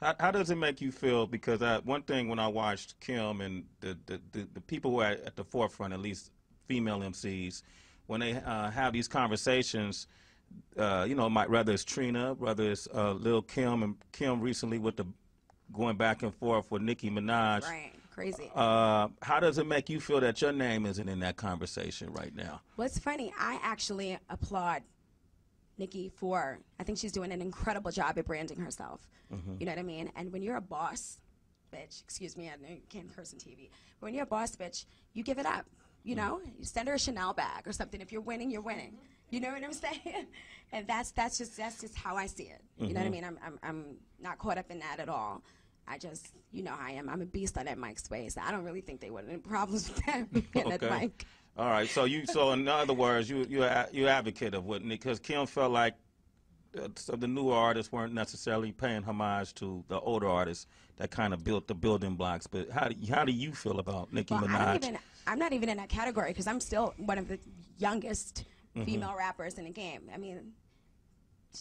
How does it make you feel? Because one thing when I watched Kim and the people who are at the forefront, at least female MCs, when they have these conversations, you know, whether it's Trina, whether it's Lil Kim, and Kim recently with the going back and forth with Nicki Minaj. Right, crazy. How does it make you feel that your name isn't in that conversation right now? What's funny, I actually applaud Nicki for, I think she's doing an incredible job at branding herself. You know what I mean? And when you're a boss bitch, excuse me, I know you can't curse on TV, but when you're a boss bitch, you give it up. You know, you send her a Chanel bag or something. If you're winning, you're winning. You know what I'm saying? And that's just how I see it. You know what I mean? I'm not caught up in that at all. I just, you know how I am. I'm a beast on that mic space. I don't really think they would have any problems with that being at mic. All right. So in other words, you advocate of what Nick, because Kim felt like so the newer artists weren't necessarily paying homage to the older artists that kind of built the building blocks. But how do you feel about Nicki Minaj? I'm not even in that category because I'm still one of the youngest female rappers in the game. I mean,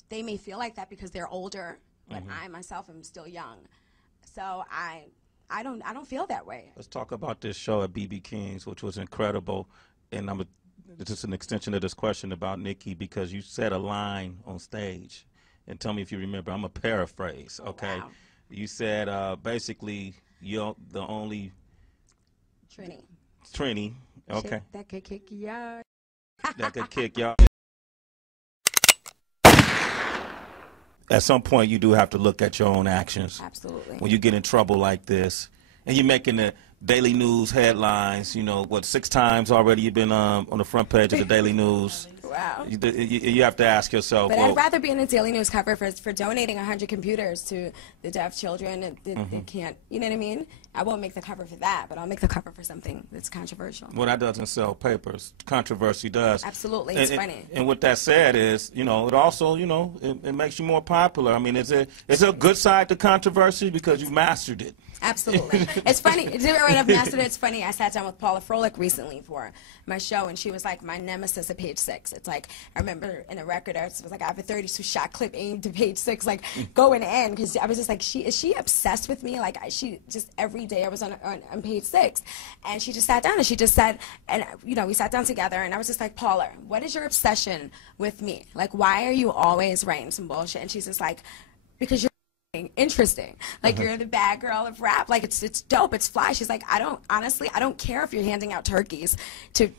they may feel like that because they're older, but I myself am still young. So I don't feel that way. Let's talk about this show at BB King's, which was incredible. And this is an extension of this question about Nicki, because you said a line on stage, and tell me if you remember. I'm a paraphrase, okay? Oh, wow. You said basically you're the only Trini, okay? Shit that could kick you out. That could kick y'all. At some point, you do have to look at your own actions. Absolutely. When you get in trouble like this, and you're making the Daily News headlines, you know, what, 6 times already you've been on the front page of the Daily News. Wow. You have to ask yourself. But I'd rather be in the Daily News cover for donating 100 computers to the deaf children that can't, you know what I mean? I won't make the cover for that, but I'll make the cover for something that's controversial. Well, that doesn't sell papers. Controversy does. Absolutely. It's funny. And what that said is, you know, it also, you know, it makes you more popular. I mean, is there a good side to controversy because you've mastered it? Absolutely. It's funny. I've mastered it. It's funny. I sat down with Paula Froelich recently for my show, and she was like my nemesis at page 6. It's like, I remember in a record, it was like, I have a 32-shot clip aimed to page 6, like, going in, because I was just like, is she obsessed with me? Like, she just, every day I was on page 6, and she just sat down, and she just said, and, you know, we sat down together, and I was just like, Paula, what is your obsession with me? Like, why are you always writing some bullshit? And she's just like, because you're interesting, like you're the bad girl of rap, like it's dope, it's fly. She's like, I don't care if you're handing out turkeys at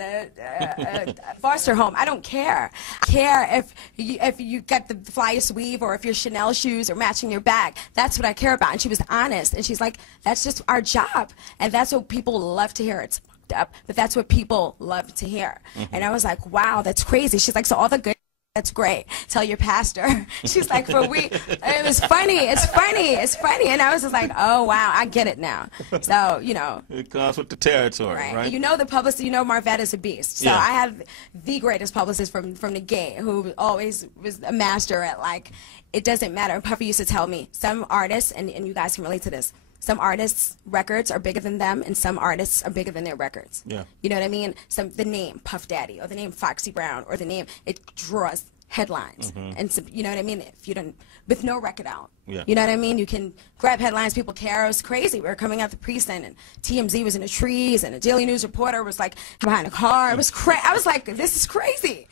a foster home. I don't care. I care if you got the flyest weave, or if your Chanel shoes are matching your bag. That's what I care about. And she was honest, and she's like, that's just our job, and that's what people love to hear. It's fucked up, but that's what people love to hear. And I was like, wow, that's crazy. She's like, so all the good, that's great. Tell your pastor. She's like, it was funny. It's funny. It's funny. And I was just like, oh, wow, I get it now. So, you know. It comes with the territory, right? You know the publicist, you know Marvette is a beast. So I have the greatest publicist from the gate, who always was a master at, like, it doesn't matter. And Puffy used to tell me, some artists, and you guys can relate to this, some artists' records are bigger than them, and some artists are bigger than their records. Yeah. You know what I mean? The name Puff Daddy, or the name Foxy Brown, or the name, it draws headlines. And so, you know what I mean? If you don't, with no record out. You know what I mean? You can grab headlines, people care. It was crazy. We were coming out the precinct, and TMZ was in the trees, and a Daily News reporter was like behind a car. It was crazy. I was like, this is crazy.